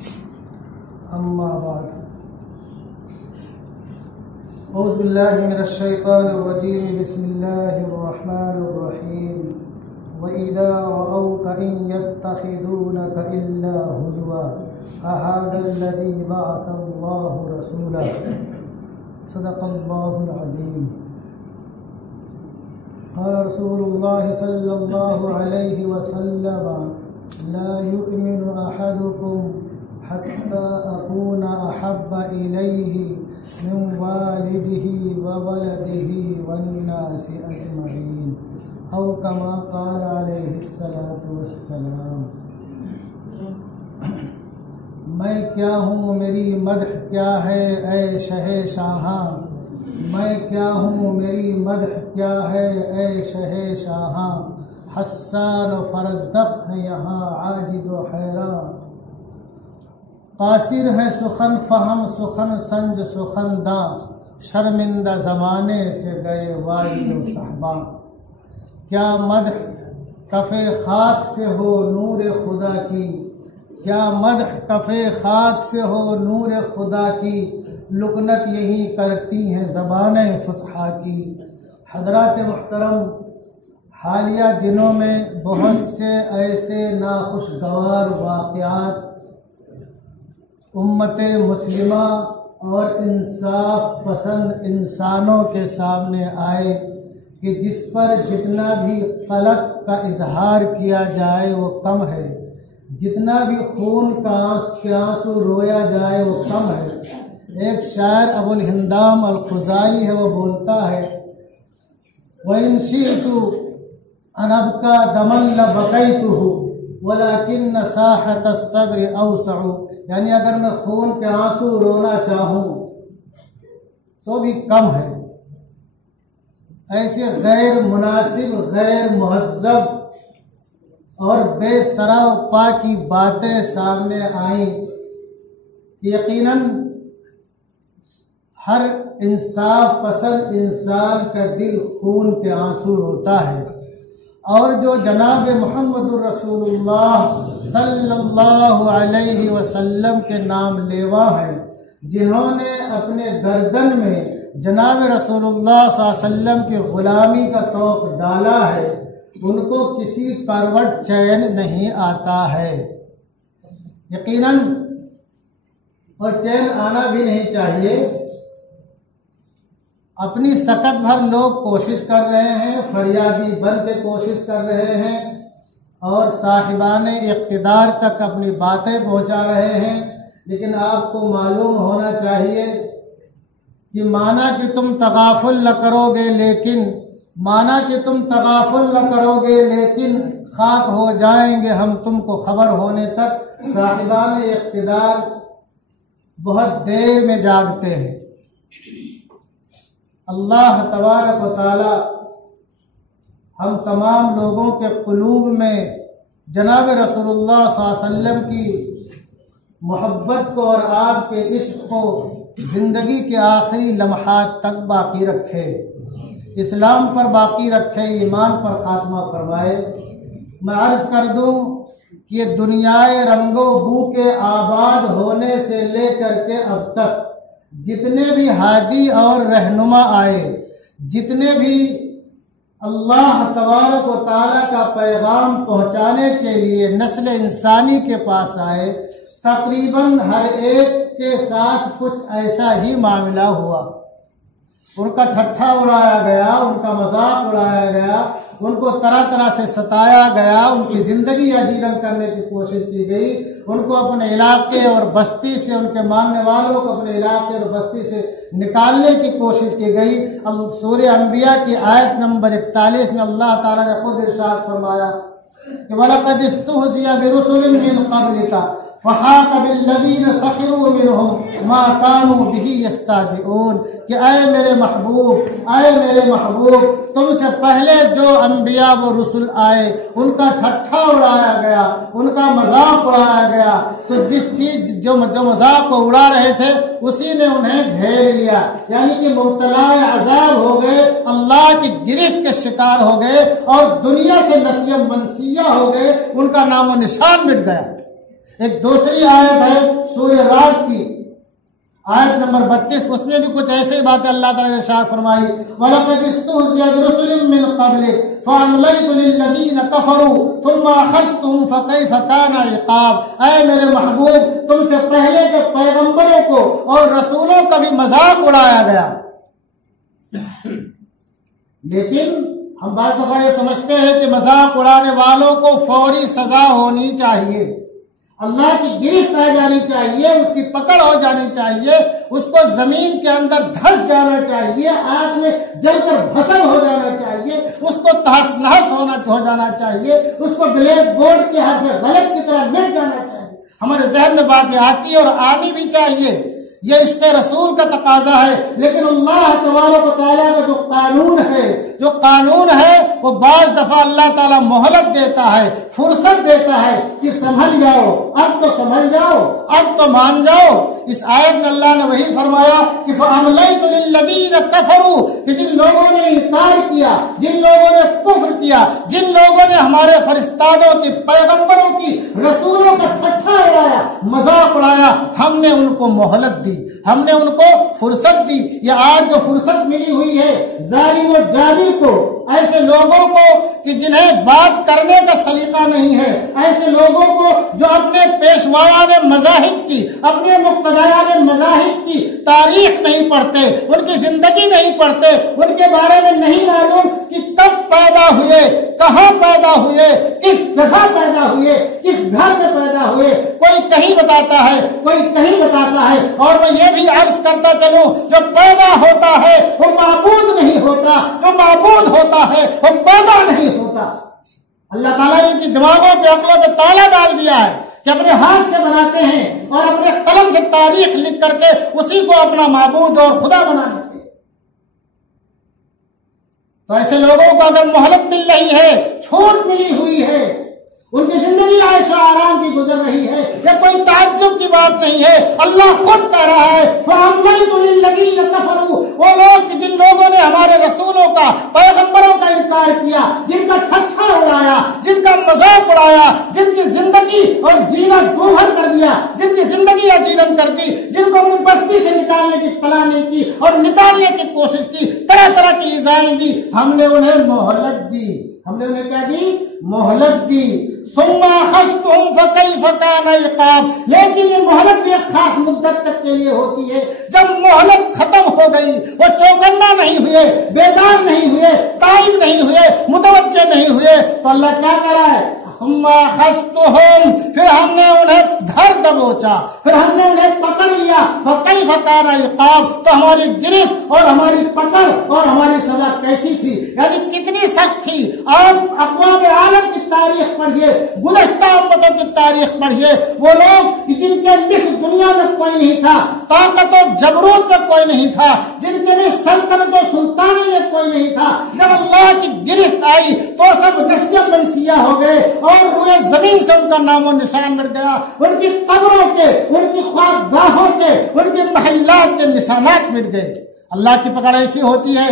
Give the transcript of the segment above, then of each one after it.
أما بعد أعوذ بالله من الشيطان الرجيم بسم الله الرحمن الرحيم وإذا رأوك إن يتخذونك إلا هزوا أهذا الذي بعث الله رسولا صدق الله العظيم قال رسول الله صلى الله عليه وسلم لا يؤمن أحدكم حتى أكون أحب إليه من والده وولده والناس أجمعين أو كما قال عليه الصلاة والسلام۔ میں کیا ہوں میری مدح کیا ہے اے شہ شاہاں، میں کیا ہوں میری مدح کیا ہے اے شہ شاہاں، حسان و فرزدق ہے یہاں عاجز و حیران، قاصر ہے سخن فہم سخن سنج سخن داں، شرمندہ زمانے سے گئے والی و صحباں۔ کیا مدح کف خاک سے ہو نور خدا کی، کیا مدح کف خاک سے ہو نور خدا کی، لکنت یہی کرتی ہیں زبانیں فصحا کی۔ حضرات محترم، حالیہ دنوں میں بہت سے ایسے ناخوشگوار واقعات امت مسلمہ اور انصاف پسند انسانوں کے سامنے آئے کہ جس پر جتنا بھی قلق کا اظہار کیا جائے وہ کم ہے، جتنا بھی خون کا آنسو رویا جائے وہ کم ہے۔ ایک شاعر ابو الہندام الخزائی ہے، وہ بولتا ہے وَإِنْ شِئْتُ أَنْ أَبْكَى دَمًا لَبَكَيْتُهُ وَلَكِنَّ سَاحَةَ الصَّبْرِ أَوْسَعُ، یعنی اگر میں خون کے آنسو رونا چاہوں تو بھی کم ہے۔ ایسے غیر مناسب، غیر مہذب اور بے سرا و پا کی باتیں سامنے آئیں، یقیناً ہر انصاف پسند انسان کا دل خون کے آنسو روتا ہے، اور جو جناب محمد الرسول اللہ صلی اللہ علیہ وسلم کے نام لیوا ہیں، جنہوں نے اپنے گردن میں جناب رسول اللہ صلی اللہ علیہ وسلم کی غلامی کا طوق ڈالا ہے، ان کو کسی کروٹ چین نہیں آتا ہے، یقیناً، اور چین آنا بھی نہیں چاہیے۔ اپنی سکت بھر لوگ کوشش کر رہے ہیں، فریادی بن کے کوشش کر رہے ہیں، اور صاحبان اقتدار تک اپنی باتیں پہنچا رہے ہیں، لیکن آپ کو معلوم ہونا چاہیے کہ مانا کہ تم تغافل نہ کرو گے لیکن خاک ہو جائیں گے ہم تم کو خبر ہونے تک۔ صاحبان اقتدار بہت دیر میں جاگتے ہیں۔ اللہ تبارک و تعالی ہم تمام لوگوں کے قلوب میں جناب رسول اللہ صلی اللہ علیہ وسلم کی محبت کو اور آپ کے عشق کو زندگی کے آخری لمحات تک باقی رکھے، اسلام پر باقی رکھے، ایمان پر خاتمہ فرمائے۔ میں عرض کر دوں کہ یہ دنیائے رنگ و بو کے آباد ہونے سے لے کر کے اب تک جتنے بھی ہادی اور رہنما آئے، جتنے بھی اللہ تبارک و تعالیٰ کا پیغام پہنچانے کے لیے نسل انسانی کے پاس آئے، تقریباً ہر ایک کے ساتھ کچھ ایسا ہی معاملہ ہوا۔ ان کا ٹھٹھا اڑایا گیا، ان کا مذاق اڑایا گیا، ان کو طرح طرح سے ستایا گیا، ان کی زندگی اجیرن کرنے کی کوشش کی گئی، ان کو اپنے علاقے اور بستی سے، ان کے ماننے والوں کو اپنے علاقے اور بستی سے نکالنے کی کوشش کی گئی۔ سورہ انبیاء کی آیت نمبر 41 میں اللہ تعالیٰ نے خود ارشاد فرمایا کہ وَلَقَدِ اسْتُهْزِئَ بِرُسُلٍ مِّن قَبْلِكَ فَحَاقَ بِالَّذِينَ سَخِرُوا مِنْهُمْ مَا كَانُوا بِهِ يَسْتَهْزِئُونَ، کہ اے میرے محبوب، تم سے پہلے جو انبیاء و رسل آئے ان کا ٹھٹھا اڑایا گیا، ان کا مذاق اڑایا گیا، تو جس چیز جو مذاق کو اڑا رہے تھے اسی نے انہیں گھیر لیا، یعنی کہ مبتلا عذاب ہو گئے، اللہ کی گرفت کے شکار ہو گئے، اور دنیا سے نسیہ منسیہ ہو گئے، ان کا نام و نشان مٹ گیا۔ ایک دوسری آیت ہے سورہ رعد کی آیت نمبر 32، اس میں بھی کچھ ایسی باتیں اللہ تعالیٰ نے ارشاد فرمائی، وَلَقَدِ اسْتُهْزِئَ بِرُسُلٍ مِّن قَبْلِكَ فَأَمْلَيْتُ لِلَّذِينَ كَفَرُوا ثُمَّ أَخَذْتُهُمْ فَكَيْفَ كَانَ عِقَابِ۔ اے میرے محبوب، تم سے پہلے کے پیغمبروں کو اور رسولوں کا بھی مذاق اڑایا گیا، لیکن ہم بعض دفعہ یہ سمجھتے ہیں کہ مذاق اڑانے والوں کو فوری سزا ہونی چاہیے، اللہ کی گرفت آ جانی چاہیے، اس کی پکڑ ہو جانی چاہیے، اس کو زمین کے اندر دھس جانا چاہیے، آگ میں جل کر بھسم ہو جانا چاہیے، اس کو تہس نہس ہو جانا چاہیے، اس کو بلیک بورڈ کے ہاتھ میں غلط کی طرح مٹ جانا چاہیے۔ ہمارے ذہن میں باتیں آتی اور آنی بھی چاہیے، یہ عشق رسول کا تقاضا ہے، لیکن اللہ تبارک و تعالیٰ کا جو قانون ہے وہ بعض دفعہ اللہ تعالیٰ مہلت دیتا ہے، فرصت دیتا ہے کہ سمجھ جاؤ، اب تو سمجھ جاؤ، اب تو مان جاؤ۔ اس آیت میں اللہ نے وہی فرمایا کہ فَأَمْلَيْتُ لِلَّذِينَ كَفَرُوا، کہ جن لوگوں نے انکار کیا، جن لوگوں نے کفر کیا، جن لوگوں نے ہمارے فرستادوں کی، پیغمبروں کی، رسولوں کا ٹھٹھا اڑایا، مذاق اڑایا، ہم نے ان کو مہلت دی، ہم نے ان کو فرصت دی۔ یہ آج جو فرصت ملی ہوئی ہے ظالم و جابر کو، ایسے لوگوں کو کہ جنہیں بات کرنے کا سلیقہ نہیں ہے، ایسے لوگوں کو جو اپنے پیشوایان مذاہب کی، اپنے مقتدیان مذاہب کی تاریخ نہیں پڑھتے، ان کی زندگی نہیں پڑھتے، ان کے بارے میں نہیں معلوم کہ کب پیدا ہوئے، کہاں پیدا ہوئے، کس جگہ پیدا ہوئے، کس گھر میں پیدا ہوئے، کوئی کہیں بتاتا ہے، کوئی کہیں بتاتا ہے۔ اور میں یہ بھی عرض کرتا چلوں، جو پیدا ہوتا ہے وہ معبود نہیں ہوتا، جو معبود ہوتا ہے وہ پیدا نہیں ہوتا۔ اللہ تعالیٰ نے ان کی دماغوں پہ، عقلوں پہ تالا ڈال دیا ہے کہ اپنے ہاتھ سے بناتے ہیں اور اپنے قلم سے تاریخ لکھ کر کے اسی کو اپنا معبود اور خدا بنا لیتے ہیں۔ تو ایسے لوگوں کو اگر مہلت مل رہی ہے، چھوٹ ملی ہوئی ہے، ان کی زندگی عائش و آرام کی گزر رہی ہے، یہ کوئی تعجب کی بات نہیں ہے۔ اللہ خود کہہ رہا ہے فَأَمْلَيْتُ لِلَّذِينَ كَفَرُوا، وہ لوگ جن لوگوں نے ہمارے رسولوں کا، پیغمبروں کا انکار کیا، جن کا ٹھٹھا اڑایا، جن کا مذاق اڑایا، جن کی زندگی اور جینا دوبھر کر دیا، جن کی زندگی اجیرن کر دی، جن کو اپنی بستی سے نکالنے کی پلاننگ کی اور نکالنے کی کوشش کی، طرح طرح کی ایذائیں دی، ہم نے انہیں مہلت دی، ہم نے انہیں کیا دی؟ مہلت دی۔ ثم اخذتهم فكيف كان عقاب، لیکن یہ مہلت بھی ایک خاص مدت تک کے لیے ہوتی ہے۔ جب مہلت ختم ہو گئی، وہ چوکنا نہیں ہوئے، بیدار نہیں ہوئے، تائب نہیں ہوئے، متوجہ نہیں ہوئے، تو اللہ کیا کر رہا ہے؟ ثم اخذتهم، پھر ہم نے انہیں دھر دبوچا، پھر ہم نے انہیں پکڑ لیا، فكيف كان عقاب، تو ہماری گرفت اور ہماری پکڑ اور ہماری سزا کیسی تھی، یعنی کتنی سخت تھی۔ آپ اقوام عالم کی تاریخ پڑھیے، گزشتہ امتوں کی تاریخ پڑھیے، وہ لوگ جن کے مثل دنیا میں کوئی نہیں تھا، طاقت و جبروت میں کوئی نہیں تھا، جن کے لیے سلطنت و سلطانی میں کوئی نہیں تھا، جب اللہ کی گرفت آئی تو سب نسیہ منسیہ ہو گئے اور روئے زمین سے ان کا نام و نشان مٹ گیا، ان کی قبروں کے، ان کی خوابگاہوں کے، ان کے محلات کے نشانات مٹ گئے۔ اللہ کی پکڑ ایسی ہوتی ہے۔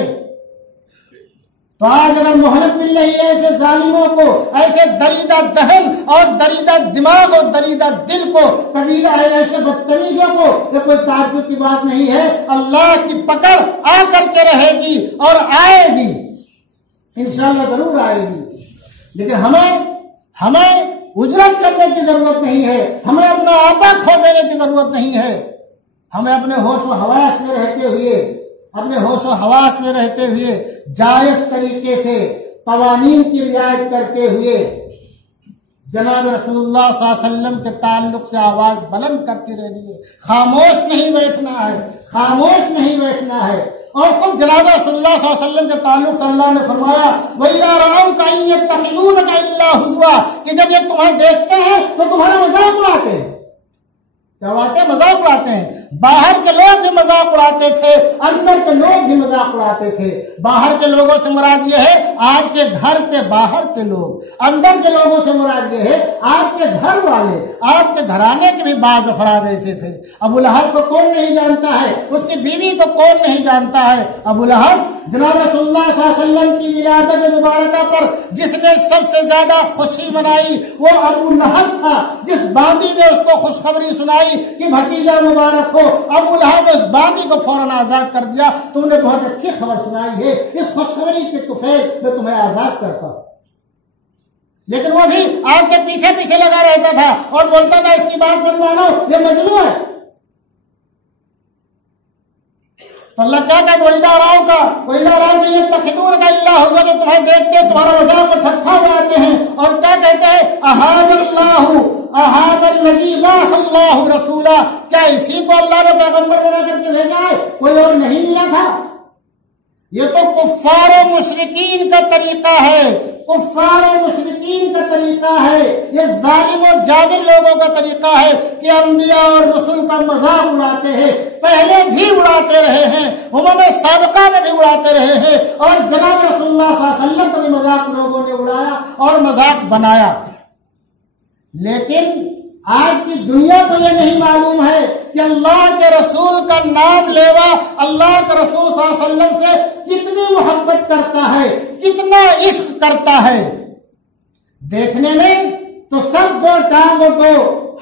تو آج اگر مہلت مل رہی ہے ایسے ظالموں کو، ایسے دریدہ دہن اور دریدہ دماغ اور دریدہ دل کو، قبیلہ ہے ایسے بدتمیزوں کو، یہ کوئی تعجب کی بات نہیں ہے۔ اللہ کی پکڑ آ کر کے رہے گی اور آئے گی، انشاءاللہ ضرور آئے گی، لیکن ہمیں اجرت کرنے کی ضرورت نہیں ہے، ہمیں اپنا آپا کھو دینے کی ضرورت نہیں ہے، ہمیں اپنے ہوش و حواس میں رہتے ہوئے جائز طریقے سے قوانین کی رعایت کرتے ہوئے جناب رسول اللہ صلی اللہ علیہ وسلم کے تعلق سے آواز بلند کرتی رہنی ہے، خاموش نہیں بیٹھنا ہے۔ اور خود جناب رسول اللہ صلی اللہ علیہ وسلم کے تعلق سے اللہ نے فرمایا وَإِذَا رَأَوْكَ إِن يَتَّخِذُونَكَ إِلَّا هُزُوًا، کہ جب یہ تمہیں دیکھتے ہیں تو تمہارا مذاق اڑاتے ہیں۔ کیا اڑاتے ہیں؟ مذاق اڑاتے ہیں. باہر کے لوگ بھی مذاق اڑاتے تھے, اندر کے لوگ بھی مذاق اڑاتے تھے. باہر کے لوگوں سے مراد یہ ہے آپ کے گھر کے باہر کے لوگ, اندر کے لوگوں سے مراد یہ ہے آپ کے گھر والے, آپ کے گھرانے کے بھی بعض افراد ایسے تھے. ابو لہب کو کون نہیں جانتا ہے, اس کی بیوی کو کون نہیں جانتا ہے. ابو لہب جناب رسول اللہ صلی اللہ علیہ وسلم کی ولادت مبارکہ پر جس نے سب سے زیادہ خوشی منائی وہ ابو لہب تھا. جس باندی نے اس کو خوشخبری سنائی کہ بھتیجا مبارک ہو, ابو لہب نے اس باندی کو فوراً آزاد کر دیا. تم نے بہت اچھی خبر سنائی ہے, اس خوشخبری کے طفیل میں تمہیں آزاد کرتا ہوں. لیکن وہ بھی آپ کے پیچھے پیچھے لگا رہتا تھا اور بولتا تھا اس کی بات مت مانو, یہ مجنون ہے. تو اللہ کیا کہتا ہے وَإِذَا رَأَوْكَ يَتَّخِذُونَكَ إِلَّا هُزُوًا, جو تمہیں دیکھتے ہیں تمہارا مذاق اور ٹھٹھا اڑاتے ہیں. اور کیا کہتے ہیں أَهَذَا الَّذِي بَعَثَ اللَّهُ رَسُولًا, کیا اسی کو اللہ نے پیغمبر بنا کر کے بھیجا ہے, کوئی اور نہیں ملا تھا. یہ تو کفار و مشرکین کا طریقہ ہے, کفار و مشرکین کا طریقہ ہے, یہ ظالم و جابر لوگوں کا طریقہ ہے کہ انبیاء اور رسول کا مذاق اڑاتے ہیں. پہلے بھی اڑاتے رہے ہیں, امم سابقہ میں بھی اڑاتے رہے ہیں, اور جناب رسول اللہ صلی اللہ علیہ وسلم کا بھی مذاق لوگوں نے اڑایا اور مذاق بنایا. لیکن آج کی دنیا کو یہ نہیں معلوم ہے کہ اللہ کے رسول کا نام لیوا اللہ کے رسول صلی اللہ علیہ وسلم سے کتنی محبت کرتا ہے, کتنا عشق کرتا ہے. دیکھنے میں تو سب دو ٹانگوں کو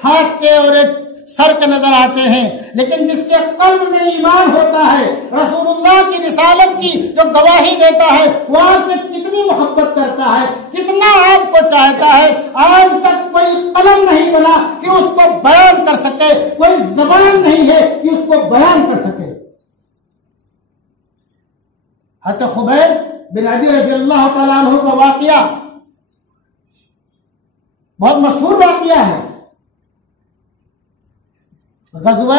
ہاتھ کے اور ایک سر کے نظر آتے ہیں, لیکن جس کے قلب میں ایمان ہوتا ہے, رسول اللہ کی رسالت کی جو گواہی دیتا ہے, وہ آپ سے کتنی محبت کرتا ہے, کتنا آپ کو چاہتا ہے. آج تک کوئی قلم نہیں بنا کہ اس کو بیان کر سکے, کوئی زبان نہیں ہے کہ اس کو بیان کر سکے. حضرت خبیب بن عدی رضی اللہ تعالیٰ عنہ کا واقعہ بہت مشہور واقعہ ہے, غزوہ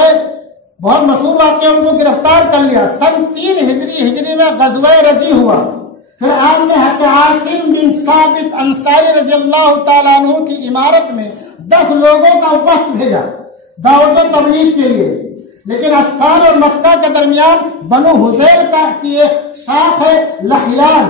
بہت مشہور واقعہ. ان کو گرفتار کر لیا. سن 3 ہجری میں غزوہ رجی ہوا. پھر آپ نے حضرت عاصم بن ثابت انصاری رضی اللہ تعالیٰ عنہ کی عمارت میں 10 لوگوں کا وفد بھیجا دعوت و تبلیغ کے لیے. لیکن اسفان اور مکہ کے درمیان بنو حذیل کی ایک شاخ ہے لحیان,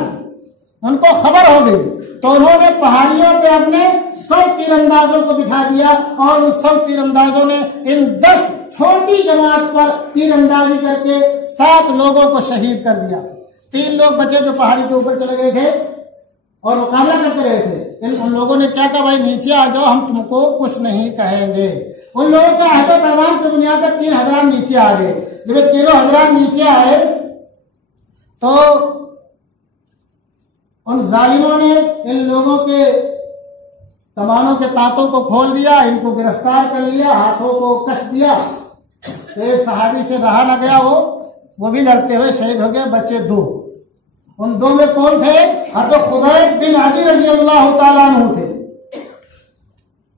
ان کو خبر ہو گئی تو انہوں نے پہاڑیوں پہ اپنے 100 تیر اندازوں کو بٹھا دیا, اور ان 100 تیر اندازوں نے ان 10 چھوٹی جماعت پر تیر اندازی کر کے 7 لوگوں کو شہید کر دیا. 3 لوگ بچے جو پہاڑی کے اوپر چلے گئے تھے اور مقابلہ کرتے رہے تھے. ان لوگوں نے کیا کہا, بھائی نیچے آ جاؤ, ہم تم کو کچھ نہیں کہیں گے. ان لوگوں کا عہد و پیمان کی بنیاد پر 3 حضرات نیچے آ گئے. جب یہ 3 حضرات نیچے آئے تو ان ظالموں نے ان لوگوں کے کمانوں کے تانتوں کو کھول دیا, ان کو گرفتار کر لیا, ہاتھوں کو کس دیا. ایک صحابی سے رہا نہ گیا, وہ بھی لڑتے ہوئے شہید ہو گئے. بچے 2. ان 2 میں کون تھے؟ حضرت خبیب بن عدی رضی اللہ تعالیٰ عنہ تھے.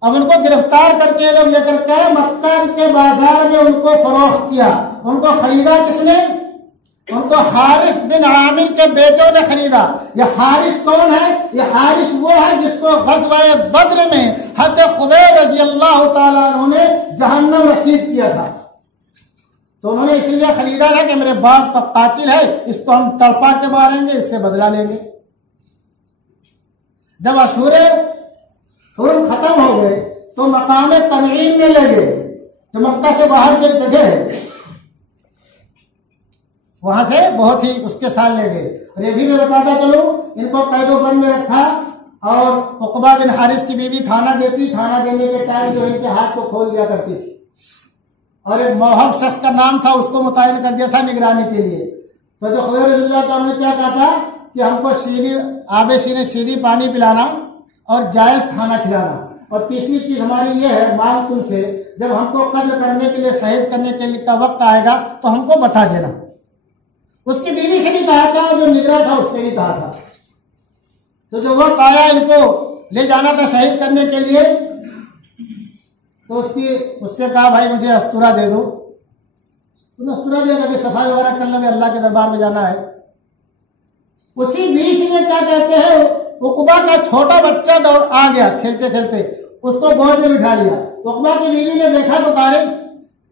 اب ان کو گرفتار کر کے لوگ لے کر کے مکہ کے بازار میں ان کو فروخت کیا. ان کو خریدا کس نے؟ ان کو حارث بن عامر کے بیٹوں نے خریدا. یہ حارث کون ہے؟ یہ حارث وہ ہے جس کو غزوہ بدر میں حضرت خبیب رضی اللہ تعالیٰ عنہ نے جہنم رسید کیا تھا. تو انہوں نے اسی لیے خریدا تھا کہ میرے باپ کا قاتل ہے, اس کو ہم تڑپا کے ماریں گے, اس سے بدلہ لیں گے. جب اشورے حرم ختم ہو گئے تو مقام تنعیم میں لے گئے, جو مکہ سے باہر کی جگہ ہے, وہاں سے بہت ہی اس کے ساتھ لے گئے. اور یہ بھی میں بتاتا چلوں, ان کو قید و بند میں رکھا, اور عقبہ بن حارث کی بیوی کھانا دیتی, کھانا دینے کے ٹائم جو ان کے ہاتھ کو کھول دیا کرتی تھی, اور ایک موہب شخص کا نام تھا, اس کو متعین کر دیا تھا نگرانی کے لیے. تو جو خبیب رضی اللہ تعالیٰ نے کیا کہا تھا کہ ہم کو آب شیریں پانی پلانا اور جائز کھانا کھلانا. اور تیسری چیز ہماری یہ ہے, مانگ تم سے, جب ہم کو قتل کرنے کے لیے, شہید کرنے کے لیے کا وقت آئے گا تو ہم کو بتا دینا. اس کی بیوی سے بھی کہا تھا, جو نگراں تھا اس سے بھی کہا تھا. تو جو وقت آیا ان کو لے جانا تھا شہید کرنے کے لیے, تو اس سے کہا بھائی مجھے استورا دے دو. تو نے استورا دیا کہ صفائی وغیرہ کرنے میں اللہ کے دربار میں جانا ہے. اسی بیچ میں کیا کہتے ہیں, عقبہ کا چھوٹا بچہ دوڑ آ گیا کھیلتے کھیلتے, اس کو گود میں بٹھا لیا. عقبہ کی بیوی نے دیکھا تو طارق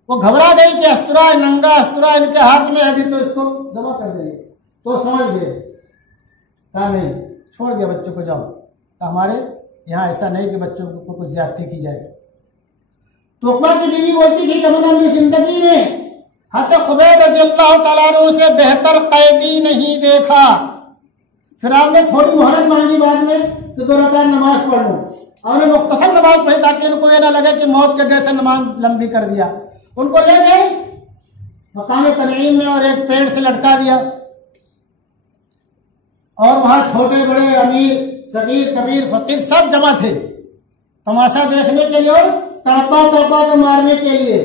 وہ گھبرا گئی کہ استرا ننگا استرا ان کے ہاتھ میں، ابھی تو اس کو ذبح کر دیں گے. تو سمجھ گئے، کہا نہیں، چھوڑ دیا بچوں کو، جاؤ. ہمارے یہاں ایسا نہیں کہ بچوں کو کچھ زیادتی کی جائے. تو عقبہ کی بیوی بولتی تھی کہ میں نے اپنی زندگی میں حضرت خبیب رضی اللہ تعالیٰ عنہ سے بہتر قیدی نہیں دیکھا. پھر آپ نے تھوڑی مہلت مانگی بعد میں کہ 2 رکعت نماز پڑھ لوں. اور مختصر نماز پڑھی تاکہ ان کو یہ نہ لگے کہ موت کے ڈر سے نماز لمبی کر دیا. ان کو لے گئے مقام تنعیم میں اور ایک پیڑ سے لٹکا دیا، اور وہاں چھوٹے بڑے امیر صغیر کبیر فقیر سب جمع تھے تماشا دیکھنے کے لیے اور تڑپا کو مارنے کے لیے.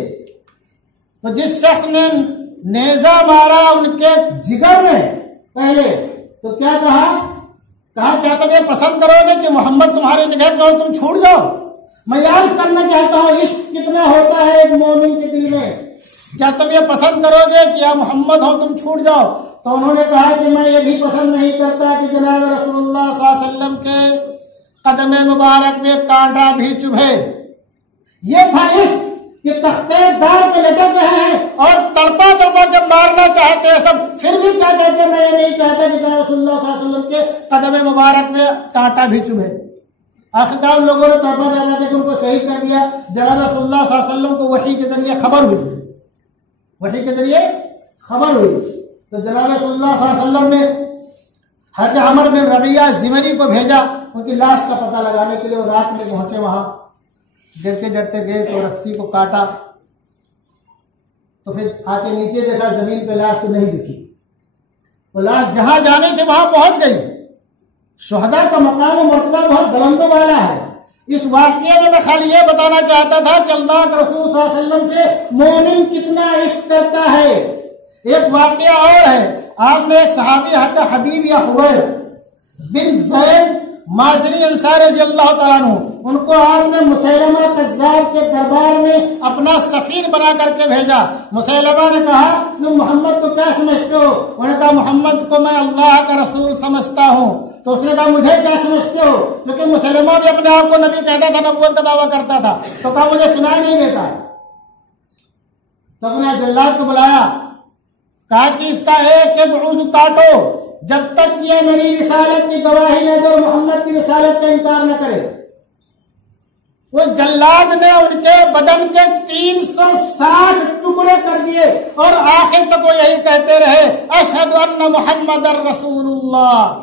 تو جس شخص نے نیزہ مارا ان کے جگر میں پہلے، تو کیا کہا کیا تم یہ پسند کرو گے کہ محمد تمہاری جگہ پہ ہو تم چھوٹ جاؤ؟ میں یاد کرنا چاہتا ہوں عشق کتنا ہوتا ہے ایک مومن کے دل میں. کیا تم یہ پسند کرو گے کہ یا محمد ہو تم چھوٹ جاؤ؟ تو انہوں نے کہا کہ میں یہ بھی پسند نہیں کرتا کہ جناب رسول اللہ صلی اللہ علیہ وسلم کے قدم مبارک میں کانٹا بھی چبھے. یہ تھا عشق کہ تختے دار پہ لٹک رہے ہیں اور تڑپا کے مارنا چاہتے ہیں سب، پھر بھی کیا کہتے ہیں میں یہ نہیں چاہتا کہ جناب رسول اللہ صلی اللہ علیہ وسلم کے قدم مبارک میں کانٹا بھی چبھے. آخرکار لوگوں نے تڑپا کے ان کو شہید کر دیا. جناب رسول اللہ صلی اللہ علیہ وسلم کو وحی کے ذریعے خبر ہوئی، وحی کے ذریعے خبر ہوئی. تو جناب رسول اللہ صلی اللہ علیہ وسلم نے حضرت عمر بن ربیعہ زمری کو بھیجا ان کی لاش کا پتہ لگانے کے لیے، اور رات میں پہنچے وہاں. ڈرتے گئے تو رسی کو کاٹا، تو پھر آ کے نیچے دیکھا زمین پہ لاش تو نہیں دکھی. وہ لاش جہاں جانی تھی وہاں پہنچ گئی. شہداء کا مقام و مرتبہ بہت بلند والا ہے. اس واقعے میں خالی یہ بتانا چاہتا تھا کہ اللہ کے رسول صلی اللہ علیہ وسلم سے مومن کتنا عشق کرتا ہے. ایک واقعہ اور ہے، آپ نے ایک صحابی حضرت حبیب یا حبیر بن زید مازنی انصاری رضی اللہ تعالیٰ عنہ، ان کو آپ نے مسیلمہ کذاب کے دربار میں اپنا سفیر بنا کر کے بھیجا. مسیلمہ نے کہا تم محمد کو کیا سمجھتے ہو؟ انہوں نے کہا محمد کو میں اللہ کا رسول سمجھتا ہوں. تو اس نے کہا مجھے کیا سمجھتے ہو؟ کیونکہ مسلمہ بھی اپنے آپ کو نبی کہتا تھا، نبوت کا دعویٰ کرتا تھا. تو کہا مجھے سنائی نہیں دیتا. تو اپنے جلاد کو بلایا، کہا کہ اس کا ایک عضو کاٹو جب تک یہ میری رسالت کی گواہی نہ دے، محمد کی رسالت کا انکار نہ کرے. اس جلاد نے ان کے بدن کے 360 ٹکڑے کر دیے اور آخر تک وہ یہی کہتے رہے اشہد ان محمد رسول اللہ.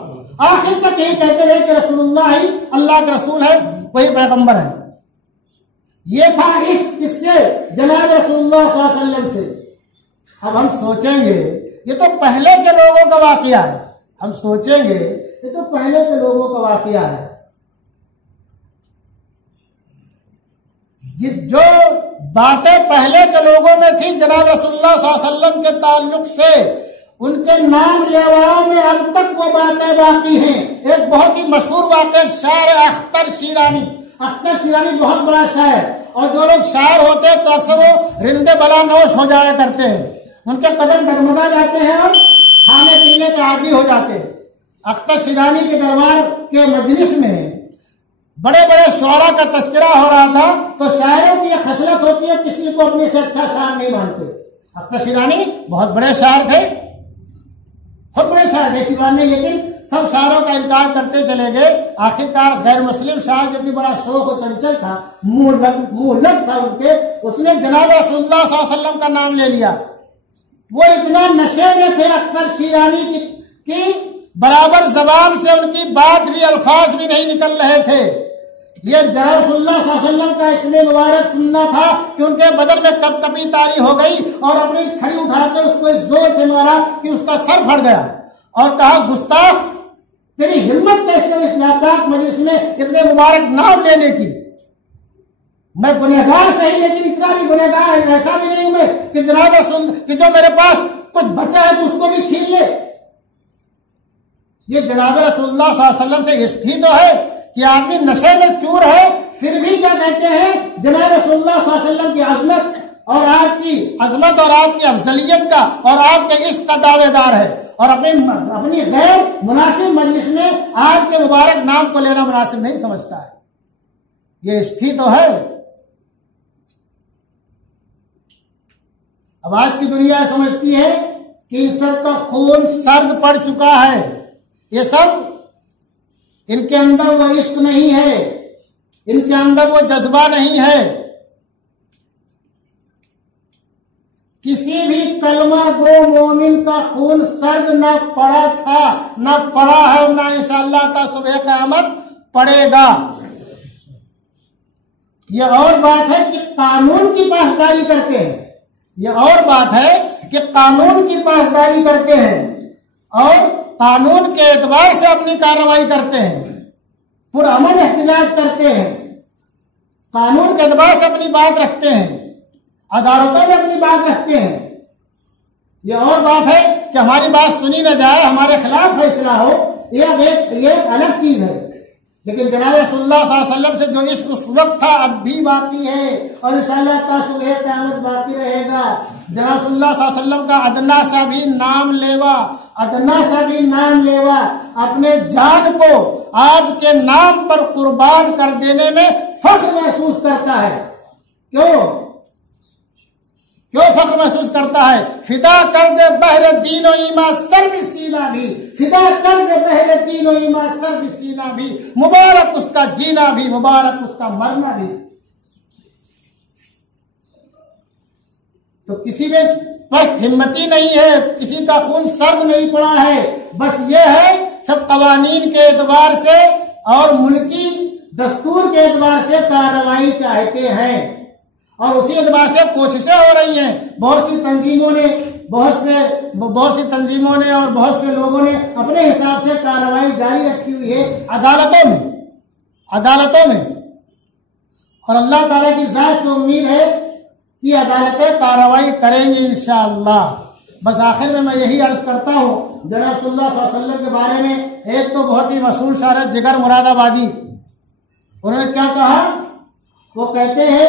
آخر تک یہی کہتے رہے کہ رسول اللہ ہی اللہ کا رسول ہے، وہی پیغمبر ہے. یہ تھا عشق کس سے؟ جناب رسول اللہ صلی اللہ علیہ وسلم سے. اب ہم سوچیں گے یہ تو پہلے کے لوگوں کا واقعہ ہے، ہم سوچیں گے یہ تو پہلے کے لوگوں کا واقعہ ہے. جو باتیں پہلے کے لوگوں میں تھی جناب رسول اللہ صلی اللہ علیہ وسلم کے تعلق سے، ان کے نام لیواؤں میں اب تک وہ باتیں باقی ہیں. ایک بہت ہی مشہور واقعہ شاعر اختر شیرانی بہت بڑا شاعر، اور جو لوگ شاعر ہوتے ہیں تو اکثر وہ رندے بلا نوش ہو جایا کرتے ہیں، ان کے قدم ڈگمگا جاتے ہیں اور کھانے پینے کے عادی ہو جاتے ہیں. اختر شیرانی کے دربار کے مجلس میں بڑے بڑے شعراء کا تذکرہ ہو رہا تھا. تو شاعروں کی یہ خصلت ہوتی ہے کسی کو اپنے سے اچھا شاعر نہیں مانتے. اختر شیرانی بہت بڑے شاعر تھے، خود بڑے شاعر تھے ایسی بات نہیں، لیکن سب شاعروں کا انکار کرتے چلے گئے. آخرکار غیر مسلم شاعر جو کہ بڑا شوق و چنچل تھا، مہلک تھا ان کے، اس نے جناب رسول اللہ صلی اللہ علیہ وسلم کا نام لے لیا. وہ اتنا نشے میں تھے اختر شیرانی کی برابر زبان سے ان کی بات بھی الفاظ بھی نہیں نکل رہے تھے. یہ جناب رسول اللہ صلی اللہ علیہ وسلم کا اسم مبارک سننا تھا کہ ان کے بدن میں کپ کپی تاری ہو گئی اور اپنی چھڑی اٹھا کے اس کو اس زور سے مارا کہ اس کا سر پھٹ گیا اور کہا گستاخ تیری ہمت کیسے اس ناپاک مجلس میں اتنے مبارک نام لینے کی؟ میں گنہگار صحیح لیکن اتنا بھی گنہگار ہے، ایسا بھی نہیں میں کہ جناب رسول کہ جو میرے پاس کچھ بچا ہے تو اس کو بھی چھین لے. یہ جناب رسول اللہ صلی اللہ علیہ وسلم سے عشق ہی تو ہے کہ آدمی نشے میں چور ہے پھر بھی کیا کہتے ہیں جناب رسول اللہ صلی اللہ علیہ وسلم کی عظمت اور آپ کی افضلیت کا اور آپ کے عشق کا دعوے دار ہے، اور اپنی غیر مناسب مجلس میں آپ کے مبارک نام کو لینا مناسب نہیں سمجھتا ہے. یہ عشق ہی تو ہے. اب آج کی دنیا سمجھتی ہے کہ ان سب کا خون سرد پڑ چکا ہے، یہ سب ان کے اندر وہ عشق نہیں ہے، ان کے اندر وہ جذبہ نہیں ہے۔ کسی بھی کلمہ گو مومن کا خون سرد نہ پڑا تھا، نہ پڑا ہے، نہ انشاءاللہ تا صبح قیامت پڑے گا۔ یہ اور بات ہے کہ قانون کی پاسداری کرتے ہیں، یہ اور بات ہے کہ قانون کی پاسداری کرتے ہیں اور قانون کے اعتبار سے اپنی کارروائی کرتے ہیں، پرامن احتجاج کرتے ہیں، قانون کے اعتبار سے اپنی بات رکھتے ہیں، عدالتوں میں اپنی بات رکھتے ہیں۔ یہ اور بات ہے کہ ہماری بات سنی نہ جائے، ہمارے خلاف فیصلہ ہو، یہ ایک الگ چیز ہے۔ لیکن جناب رسول اللہ صلی اللہ علیہ وسلم سے جو عشق اس وقت تھا اب بھی باقی ہے اور انشاءاللہ تا صبح قیامت باقی رہے گا۔ جناب رسول اللہ صلی اللہ علیہ وسلم کا ادنا سا بھی نام لیوا، ادنا سا بھی نام لیوا اپنے جان کو آپ کے نام پر قربان کر دینے میں فخر محسوس کرتا ہے۔ کیوں فخر محسوس کرتا ہے؟ فدا کر دے بحر دین و ایمان سر بھی سینہ بھی، فدا کر دے بحر دین و ایمان سر بھی سینہ بھی، مبارک اس کا جینا بھی، مبارک اس کا مرنا بھی۔ تو کسی میں پست ہمتی نہیں ہے، کسی کا خون سرد نہیں پڑا ہے، بس یہ ہے سب قوانین کے اعتبار سے اور ملکی دستور کے اعتبار سے کارروائی چاہتے ہیں اور اسی اعتبار سے کوششیں ہو رہی ہیں۔ بہت سی تنظیموں نے اور بہت سے لوگوں نے اپنے حساب سے کارروائی جاری رکھی ہوئی ہے عدالتوں میں اور اللہ تعالیٰ کی ذات سے امید ہے کہ عدالتیں کارروائی کریں گی انشاءاللہ۔ بس آخر میں یہی عرض کرتا ہوں جناب صلی اللہ علیہ وسلم کے بارے میں، ایک تو بہت ہی مشہور شاعر ہے جگر مراد آبادی، انہوں نے کیا کہا؟ وہ کہتے ہیں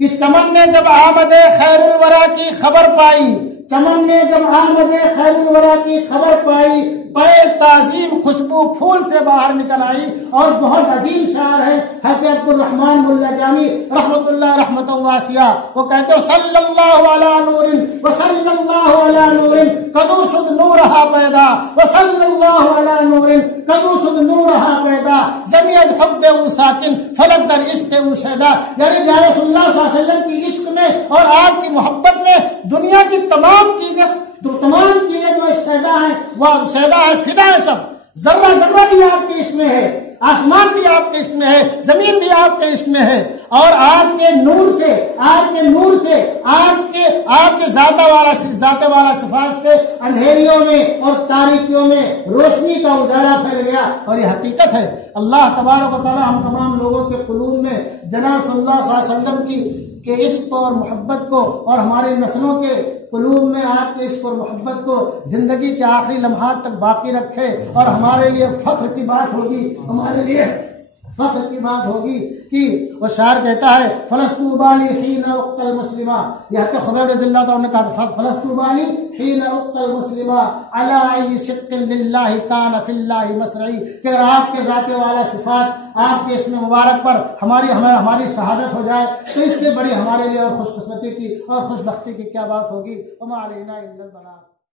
کہ چمن نے جب آمد خیر الورا کی خبر پائی، چمن نے جب آمد خیر الورا کی خبر پائی، پیر تعظیم خوشبو پھول سے باہر نکل آئی۔ اور بہت عظیم شاعر ہے حضرت عبد الرحمن ملا جامی رحمۃ اللہ رحمۃ واسعہ، وہ کہتے ہیں صلی اللہ علی نور وصلی اللہ علی نور قدو شد نورہا پیدا، وصلی اللہ علی نور قدو شد نورہا پیدا، زمین حب او ساکن فلک در عشق او شیدا۔ یعنی جا رسول اللہ صلی اللہ علیہ وسلم کی عشق میں اور آپ کی محبت میں دنیا کی تمام چیزیں جو شیدا ہیں وہ شیدا ہے، فدا ہے، سب ذرہ ذرہ بھی آپ کے عشق میں ہے، آسمان بھی آپ کے عشق میں ہے، زمین بھی آپ کے عشق میں ہے، اور آپ کے نور سے آپ کے ذات والا صفات سے اندھیریوں میں اور تاریکیوں میں روشنی کا اجالا پھیل گیا۔ اور یہ حقیقت ہے۔ اللہ تبارک و تعالی ہم تمام لوگوں کے قلوب میں جناب صلی اللہ علیہ وسلم کے عشق اور محبت کو اور ہماری نسلوں کے قلوب میں آپ کے عشق اور محبت کو زندگی کے آخری لمحات تک باقی رکھے، اور ہمارے لیے فخر کی بات ہوگی، ہمارے لیے فخر کی بات ہوگی کہ وہ شاعر کہتا ہے فلسطو بالی حین اقتل مسلمہ، یہ تو خبیب رضی اللہ تعالیٰ نے کہا فلسطو بالی حین اقتل مسلمہ علی ای شق للہ کان فی اللہ مسرعی، کہ اگر آپ کے ذات والا صفات آپ کے اسم مبارک پر ہماری شہادت ہو جائے تو اس سے بڑی ہمارے لیے اور خوش قسمتی کی اور خوش بختی کی کیا بات ہوگی۔ وما علینا الا البلاغ۔